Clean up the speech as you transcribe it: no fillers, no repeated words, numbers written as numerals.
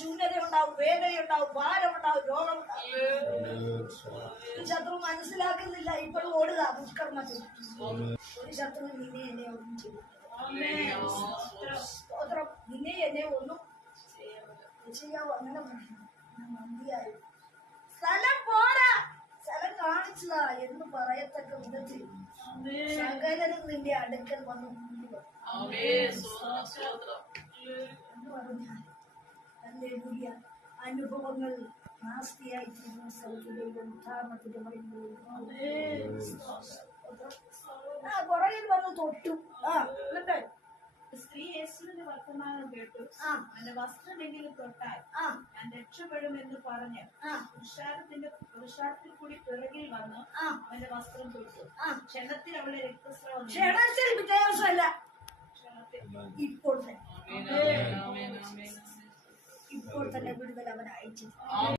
ശൂന്യതയുണ്ടാവും, വേദനയുണ്ടാവും, ഭാരമുണ്ടാവും, രോഗമുണ്ടാവും. ശത്രു മനസ്സിലാക്കുന്നില്ല. ഇപ്പോഴും ഓടുക ദുഷ്കർമ്മത്തിൽ. ഒരു ശത്രു നിന്നെ എന്നെ ഒന്നും ചെയ്യും. സ്തോത്രം. നിന്നെ എന്നെ ഒന്നും ചെയ്യാവോ? അങ്ങനെ മന്ദിയായി സ്ഥലം പോരാ, സ്ഥലം കാണിച്ചതാ എന്ന് പറയത്തക്ക വിധത്തിൽ സകലരും നിന്റെ അടുക്കൽ വന്നു എന്ന് പറഞ്ഞാൽ അനുഭവങ്ങൾ നാസ്തിയായി തീരുന്ന സ്ഥലത്തിലേക്ക് ഉദ്ധാരണത്തിന്റെ പുറകിൽ വന്ന് തൊട്ടു. എന്നിട്ട് സ്ത്രീ യേശുവിന്റെ വർത്തമാനം കേട്ടു. എന്റെ വസ്ത്രമെങ്കിലും തൊട്ടാൽ ഞാൻ രക്ഷപ്പെടുമെന്ന് പറഞ്ഞ് പുരുഷാരത്തിൽ കൂടി പിറകിൽ വന്ന് അവന്റെ വസ്ത്രം തൊട്ടു. ക്ഷണത്തിൽ അവളെ രക്തസ്രാവം. ക്ഷണത്തിൽ വിജയമല്ല, ഇപ്പോൾ തന്നെ വിടുതൽ അവൻ അയച്ചു.